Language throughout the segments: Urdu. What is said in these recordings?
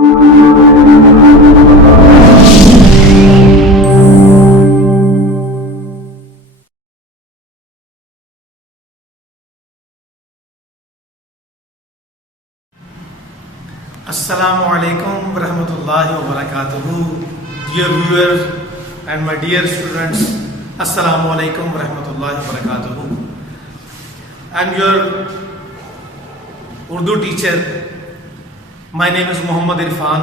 Assalamu alaikum warahmatullahi wabarakatuh. Dear viewers and my dear students, Assalamu alaikum warahmatullahi wabarakatuh. I'm your Urdu teacher. My name is Muhammad Irfan.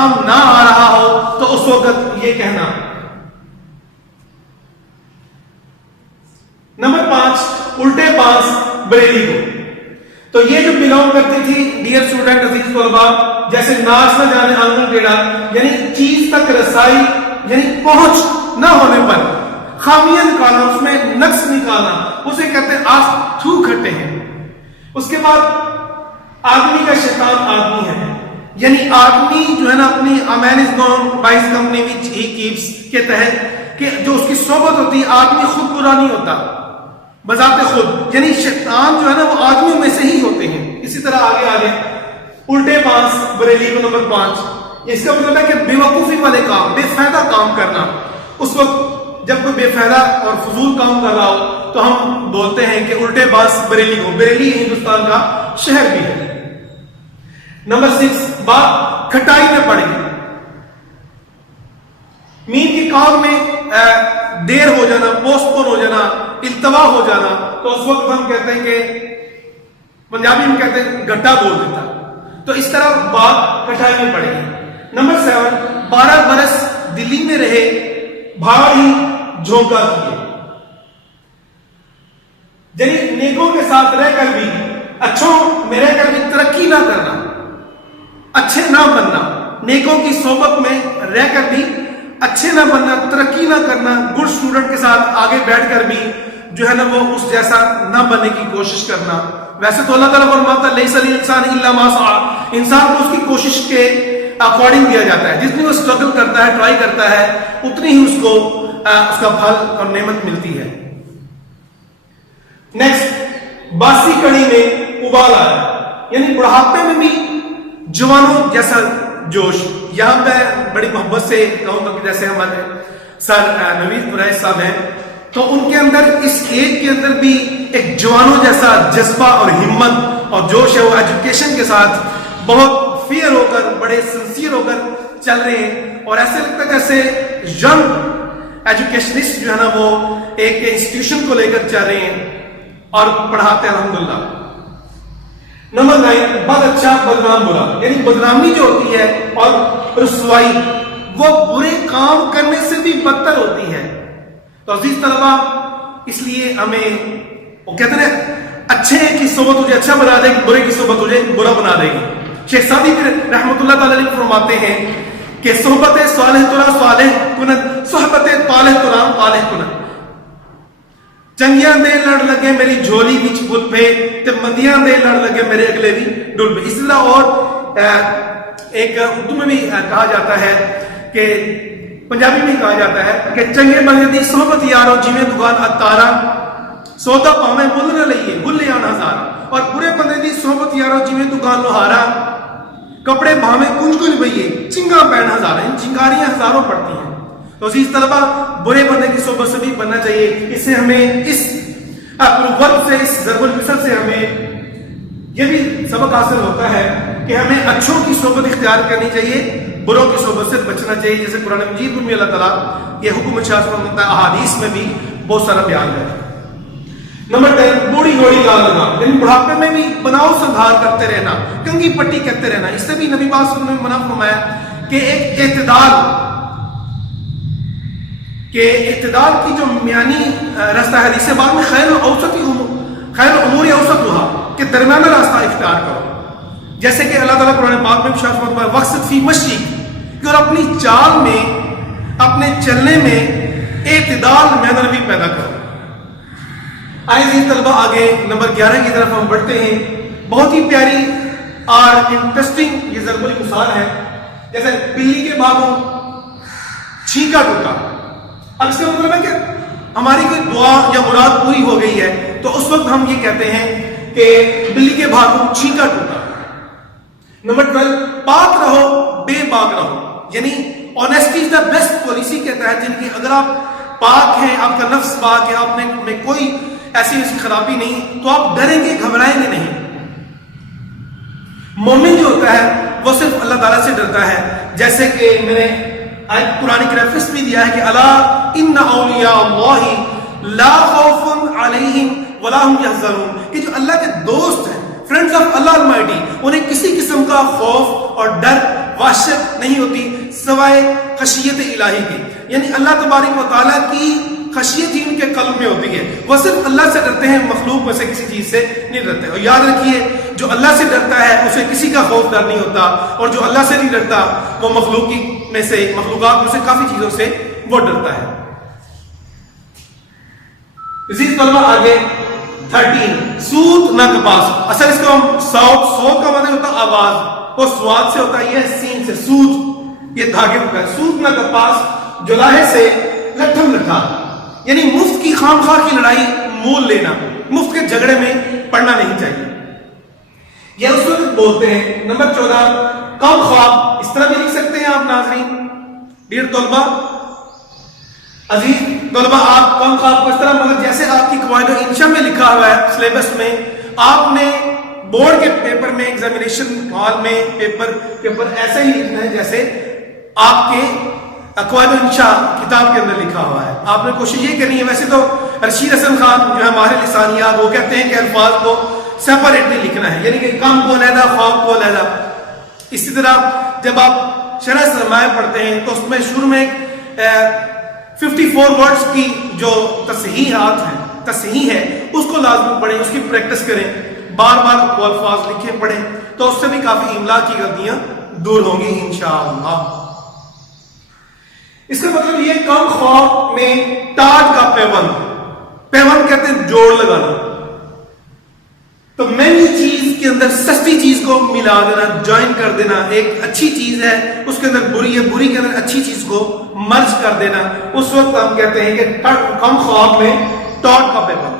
کام نہ آ رہا ہو تو اس وقت یہ کہنا. نمبر 5 الٹے باز بریلی کو. تو یہ جو بلانگ کرتی تھی ڈیئر اسٹوڈنٹ عزیز طلباء، جیسے ناچ نہ جانے آنگن ٹیڑھا، یعنی چیز تک رسائی یعنی پہنچ نہ ہونے پر خامیاں نکالنا، اس میں نقص نکالنا، اسے کہتے ہیں آس تھو کھٹے ہیں. اس کے بعد آدمی کا شیطان آدمی ہے، یعنی آدمی جو ہے نا اپنی مینج گون بائز کمپنی وچ ہی کیپس کے تحت کہ جو اس کی صحبت ہوتی ہے، آدمی خود برا نہیں ہوتا بذات خود، یعنی شیطان جو ہے نا وہ آدمیوں میں سے ہی ہوتے ہیں. اسی طرح آگے الٹے باز بریلی کو نمبر 5. اس کا مطلب ہے کہ بے وقوفی والے کام، بے فائدہ کام کرنا. اس وقت جب کوئی بے فائدہ اور فضول کام کر رہا ہو تو ہم بولتے ہیں کہ الٹے باز بریلی کو. بریلی ہندوستان کا شہر بھی ہے. نمبر 6 بات کھٹائی میں پڑے. مین کے کام میں دیر ہو جانا، پوسٹ پون ہو جانا، التوا ہو جانا، تو اس وقت ہم کہتے ہیں کہ پنجابی میں کہتے ہیں گٹا بول دیتا. تو اس طرح بات کھٹائی میں پڑے گی. نمبر 7 12 برس دلی میں رہے، بھاڑ ہی جھونکا کیے. یعنی نیکوں کے ساتھ رہ کر بھی، اچھوں میں رہ کر بھی ترقی نہ کرنا، اچھے نہ بننا، نیکوں کی صحبت میں رہ کر بھی اچھے نہ بننا، ترقی نہ کرنا، گڈ اسٹوڈنٹ کے ساتھ آگے بیٹھ کر بھی جو ہے نا وہ اس جیسا نہ بننے کی کوشش کرنا. ویسے تو اللہ تعالیٰ فرماتا ہے لیس للانسان الا ما سعى، انسان کو اس کی کوشش کے اکارڈنگ دیا جاتا ہے. جتنی وہ اسٹرگل کرتا ہے، ٹرائی کرتا ہے، اتنی ہی اس کو اس کا پھل اور نعمت ملتی ہے. نیکسٹ باسی کڑی میں ابال آیا، یعنی بڑھاپے میں بھی جوانوں جیسا جوش. یہاں پہ بڑی محبت سے کہوں تو کہ جیسے ہمارے سر نوید قریش صاحب ہیں، تو ان کے اندر اس ایج کے اندر بھی ایک جوانوں جیسا جذبہ اور ہمت اور جوش ہے. وہ ایجوکیشن کے ساتھ بہت فیئر ہو کر، بڑے سنسیئر ہو کر چل رہے ہیں، اور ایسے لگتا ہے جیسے ینگ ایجوکیشنسٹ جو ہے نا وہ ایک انسٹیٹیوشن کو لے کر چل رہے ہیں اور پڑھاتے ہیں الحمدللہ. نمبر 9 بد اچھا بدنام برا، یعنی بدنامی جو ہوتی ہے اور رسوائی وہ برے کام کرنے سے بھی بدتر ہوتی ہے. تو عزیز طلبہ، اس لیے ہمیں وہ کہتے ہیں اچھے کی صحبت تجھے اچھا بنا دے گی، برے کی صحبت تجھے برا بنا دے گی. شیخ سعدی رحمۃ اللہ تعالی علیہ فرماتے ہیں کہ صحبت صالح ترا صالح کنن، صحبت طالح ترا طالح کنن. چنگیاں دے لڑ لگے میری جھولی وچ پھل پے، تے مندیاں دے لڑ لگے میرے اگلے بھی ڈل پے. اس طرح اور ایک اردو میں بھی کہا جاتا ہے کہ پنجابی میں کہا جاتا ہے کہ چنگے بندے دی صحبت یارو جویں دکان اتارا، سودا پاویں مل نہ لئیے گل آن ہزار. اور برے بندے دی صحبت یارو جویں دکان لوہارا، کپڑے بھاویں کنج کنج بئیے چنگا پہن ہزار. ان چنگاریاں ہزاروں پڑتی ہیں. تو عزیز طلبہ، برے بندے کی صحبت سے بھی بننا چاہیے. اس سے ہمیں اس ورد سے، اس ضرب المثل سے ہمیں یہ بھی سبق حاصل ہوتا ہے کہ ہمیں اچھوں کی صحبت اختیار کرنی چاہیے، بروں کی صحبت سے بچنا چاہیے. جیسے قرآن مجید میں اللہ تعالیٰ یہ حکم ارشاد فرماتا ہے، احادیث میں بھی بہت سارا بیان ہے. نمبر 10 بوڑھی گھوڑی لال لگا، یعنی بڑھاپے میں بھی بناؤ سنگھار کرتے رہنا، کنگھی پٹی کرتے رہنا. اس سے بھی نبی پاک صلی اللہ علیہ وسلم نے منع فرمایا کہ ایک اعتدال کی جو میانی راستہ ہے. حدیث بعد میں خیر الامور اوسطھا، کہ درمیانہ راستہ اختیار کرو. جیسے کہ اللہ تعالیٰ قرآن پاک میں ارشاد فرماتا ہے وقت فی مشی، کہ اور اپنی چال میں، اپنے چلنے میں اعتدال میانہ روی پیدا کرو. آئیے طلبہ آگے نمبر 11 کی طرف ہم بڑھتے ہیں. بہت ہی پیاری اور انٹرسٹنگ یہ ضرب المثال ہے. جیسے بلی کے باغوں چھینکا ٹوٹا. اب اس کا مطلب ہے کہ ہماری کوئی دعا یا مراد پوری ہو گئی ہے تو اس وقت ہم یہ کہتے ہیں کہ بلی کے بھاگوں چھینکا ٹوٹا. نمبر 12 پاک رہو بے باک رہو، یعنی honesty is the best policy کے تحت، جن کی اگر آپ پاک ہیں، آپ کا نفس پاک ہے، آپ میں کوئی ایسی خرابی نہیں، تو آپ ڈریں گے، گھبرائیں گے نہیں. مومن جو ہوتا ہے وہ صرف اللہ تعالیٰ سے ڈرتا ہے. جیسے کہ میں نے قرآن کی ریفرنس بھی دیا ہے کہ الا ان اولیاء اللہ لا خوف علیہم ولا هم یحزنون، کہ جو اللہ کے دوست ہیں فرینڈز آف اللہ المائٹی، انہیں کسی قسم کا خوف اور ڈر وحشت نہیں ہوتی سوائے خشیت الہی کی، یعنی اللہ تبارک و تعالیٰ کی خشیت ہی ان کے قلب میں ہوتی ہے، وہ صرف اللہ سے ڈرتے ہیں، مخلوق میں سے کسی چیز سے نہیں ڈرتے۔ اور یاد رکھیے جو اللہ سے ڈرتا ہے اسے کسی کا خوف ڈر نہیں ہوتا، اور جو اللہ سے نہیں ڈرتا وہ مخلوقات میں سے کافی چیزوں سے وہ ڈرتا ہے۔ عزیز طلبہ آگے 13 سود نہ کپاس، اصل اس کو ہم سود کا مطلب ہوتا ہے آواز، وہ سواد سے ہوتا ہے، یہ سین سے سود، یہ دھاگے کا سود نہ کپاس، جلاہے سے لٹھم لٹھا، یعنی مفت کی خام خواہ کی لڑائی مول لینا، مفت کے جھگڑے میں پڑنا نہیں چاہیے۔ یہ اس وقت بولتے ہیں۔ نمبر 14 کم خواب، اس طرح بھی لکھ سکتے ہیں آپ ناظرین، ڈیئر طلبہ، عزیز طلبہ، آپ کم خواب کو اس طرح، مگر جیسے آپ کی قواعد انشاء میں لکھا ہوا ہے سلیبس میں، آپ نے بورڈ کے پیپر میں ایگزامینیشن ہال میں پیپر ایسے ہی لکھنا ہے جیسے آپ کے قواعد انشاء کتاب کے اندر لکھا ہوا ہے۔ آپ نے کوشش یہ کرنی ہے، ویسے تو رشید حسن خان جو ہے ماہر لسانیات، وہ کہتے ہیں کہ الفاظ کو سیپریٹلی لکھنا ہے، یعنی کہ کم کو علیحدہ، خواب کو علیحدہ۔ اسی طرح جب آپ شرح سرمایہ پڑھتے ہیں تو اس میں شروع میں 54 ورڈز کی جو تصحیح ہے اس کو لازمی پڑھیں، اس کی پریکٹس کریں، بار بار وہ الفاظ لکھیں پڑھیں، تو اس سے بھی کافی املا کی غلطیاں دور ہوں گی انشاءاللہ۔ اس کا مطلب یہ کم خواب میں ٹاٹ کا پیوند کہتے ہیں جوڑ لگانا، تو مہنگی چیز کے اندر سستی چیز کو ملا دینا، جوائن کر دینا، ایک اچھی چیز ہے اس کے اندر بری ہے، بری کے اندر اچھی چیز کو مرج کر دینا، اس وقت ہم کہتے ہیں کہ کم خواب میں ٹاٹ کا پیوند۔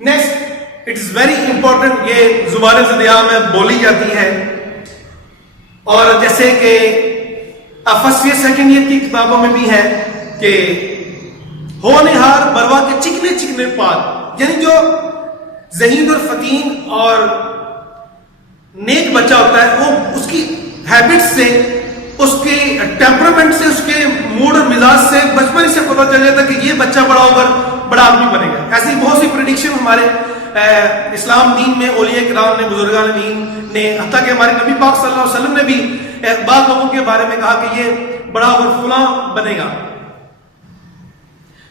Next, it is very important, یہ زبان زدیہ میں بولی جاتی ہے، اور جیسے کہ فرسٹ ایئر سیکنڈ ایئر کی کتابوں میں بھی ہے کہ ہونہار بروا کے چکنے چکنے پات، یعنی جو ذہین اور فتین اور نیک بچہ ہوتا ہے وہ اس کی ہیبٹ سے، اس کے ٹیمپرامنٹ سے، اس کے موڈ اور مزاج سے بچپن سے پتہ چل جاتا ہے کہ یہ بچہ بڑا ہو کر بڑا آدمی بنے گا۔ ایسی بہت سی پریڈکشن ہمارے اسلام دین میں اولیاء کرام نے، بزرگان دین نے، حتیٰ کہ ہمارے نبی پاک صلی اللہ علیہ وسلم نے بھی بعض لوگوں کے بارے میں کہا کہ یہ بڑا ہو کر فلاں بنے گا۔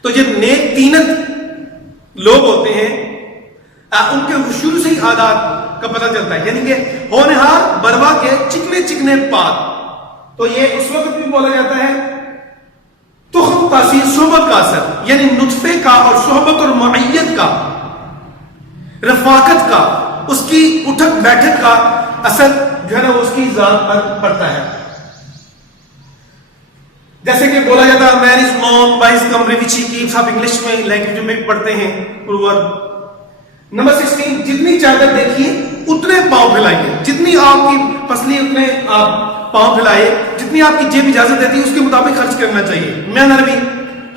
تو جب نیک تینت لوگ ہوتے ہیں ان کے شروع سے ہی عادات کا پتہ چلتا ہے، یعنی کہ ہونہار بروا کے چکنے چکنے پات، تو یہ اس وقت بھی بولا جاتا ہے تخم تاثیر صحبت کا اثر، یعنی نطفے کا اور صحبت اور معیت کا، رفاقت کا، اس کی اٹھک بیٹھک کا اثر جو ہے نا اس کی ذات پر پڑتا ہے۔ جیسے کہ بولا جاتا ہے man is known by his company which he keeps, آپ انگلش میں لینگویج میں پڑھتے ہیں پروورب۔ نمبر 16 جتنی چادر دیکھیے اتنے پاؤں پھیلائیے، جتنی آپ کی پسلی اتنے آپ پاؤں پھیلائے، جتنی آپ کی جیب اجازت دیتی ہے اس کے مطابق خرچ کرنا چاہیے۔ میاں نروی،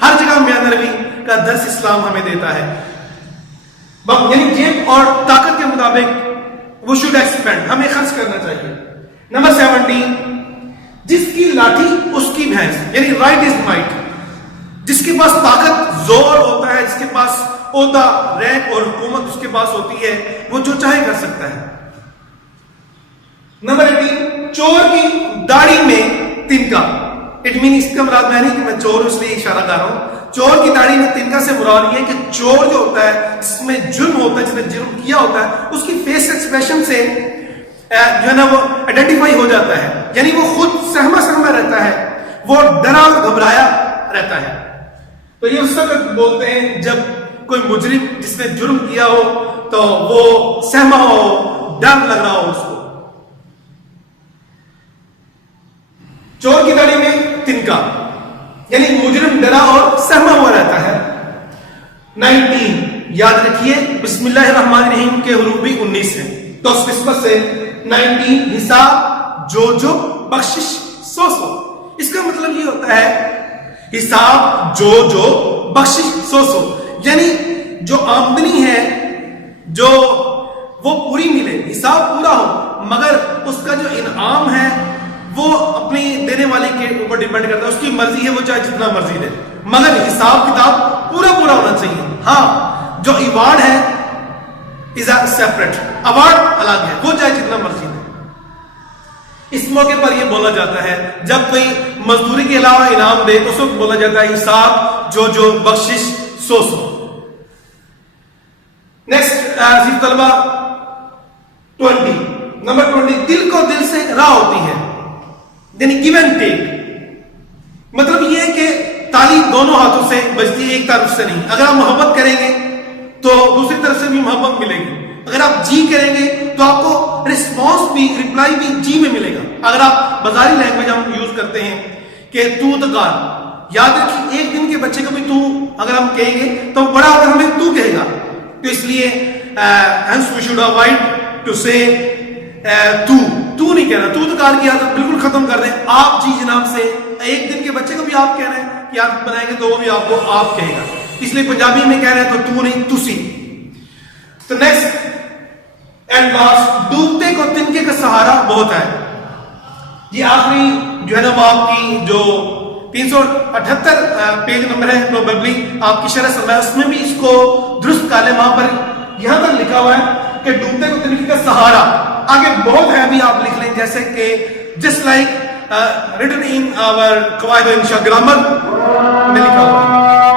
ہر جگہ میاں نروی کا درس اسلام ہمیں دیتا ہے، یعنی جیب اور طاقت کے مطابق وہ شوڈ ایکسپینڈ، ہمیں خرچ کرنا چاہیے۔ نمبر 17 جس کی لاٹھی اس کی بھینس، یعنی رائٹ از مائٹ، جس کے پاس طاقت زور ہوتا ہے، جس کے پاس عہدہ رینک اور حکومت اس کے پاس ہوتی ہے، وہ جو چاہے کر سکتا ہے۔ نمبر 18 چور کی داڑھی میں تنکا، اٹ مین، اس کا مراد میں نہیں کہ میں چور اس لیے اشارہ کر رہا ہوں، چور کی داڑھی میں تنکا سے مراد یہ ہے کہ چور جو ہوتا ہے جس میں جرم ہوتا ہے، جس نے جرم کیا ہوتا ہے، اس کی فیس ایکسپریشن سے جو ہے نا وہ آئیڈینٹیفائی ہو جاتا ہے، یعنی وہ خود سہما رہتا ہے، وہ ڈرا اور گھبرایا رہتا ہے۔ تو یہ اس وقت بولتے ہیں جب کوئی مجرم جس نے جرم کیا ہو تو وہ سہما ہو، ڈر لگ رہا ہو اس کو۔ چور کی داڑھی میں تنکا، یعنی مجرم ڈرا اور سہما ہوا رہتا ہے۔ 19 یاد رکھیے بسم اللہ الرحمن الرحیم کے حروف بھی 19 ہیں، تو اس نسبت سے 19 حساب جو بخشش سو، اس کا مطلب یہ ہوتا ہے حساب جو بخشش سو، یعنی جو آمدنی ہے جو وہ پوری ملے، حساب پورا ہو، مگر اس کا جو انعام ہے وہ اپنی دینے والے کے اوپر ڈیپینڈ کرتا ہے، اس کی مرضی ہے، وہ چاہے جتنا مرضی دے، مگر حساب کتاب پورا ہونا چاہیے۔ ہاں جو ایوارڈ ہے از اے سیپریٹ. ایوارڈ الگ ہے، وہ چاہے جتنا مرضی ہے. اس موقع پر یہ بولا جاتا ہے جب کوئی مزدوری کے علاوہ انعام دے تو اس وقت بولا جاتا ہے حساب جو بخشش 100. نیکسٹ عزیز طلبہ 20 نمبر 20 دل کو دل سے راہ ہوتی ہے، یعنی گیو اینڈ ٹیک. مطلب یہ ہے کہ تالی دونوں ہاتھوں سے بجتی ہے، ایک طرف سے نہیں. اگر آپ محبت کریں گے تو دوسری طرف سے بھی محبت ملے گی. اگر آپ جی کریں گے تو آپ کو رسپانس بھی، ریپلائی بھی جی میں ملے گا. اگر آپ بازاری لینگویج ہم یوز کرتے ہیں کہ تو تکار، یاد رکھیے ایک دن کے بچے کو بھی تو اگر ہم کہیں گے تو بڑا اگر ہمیں تو کہے گا. تو اس لیے hence we should avoid to say تو نہیں کہنا. تو تکار کی عادت بالکل ختم کر دیں. آپ جی جناب سے ایک دن کے بچے کو بھی آپ کہہ رہے ہیں کہ عادت بنائیں گے تو وہ بھی آپ کو آپ کہے گا. اس لیے پنجابی میں کہہ رہے ہیں تو نہیں تسی. تو نیکسٹ اینڈ لاسٹ ڈوبتے کو تنکے کا سہارا بہت ہے. یہ آخری جو ہے نا وہ آپ کی جو 378 پیج نمبر ہے پروبیبلی آپ کی شرح سمجھا، اس میں بھی اس کو درست کالے وہاں پر یہاں تک لکھا ہوا ہے کہ ڈوبتے کو تنکے کا سہارا. آگے بہت ہے بھی آپ لکھ لیں جیسے کہ just like written in our قواعد انشاء گرامر میں لکھا ہوا ہے.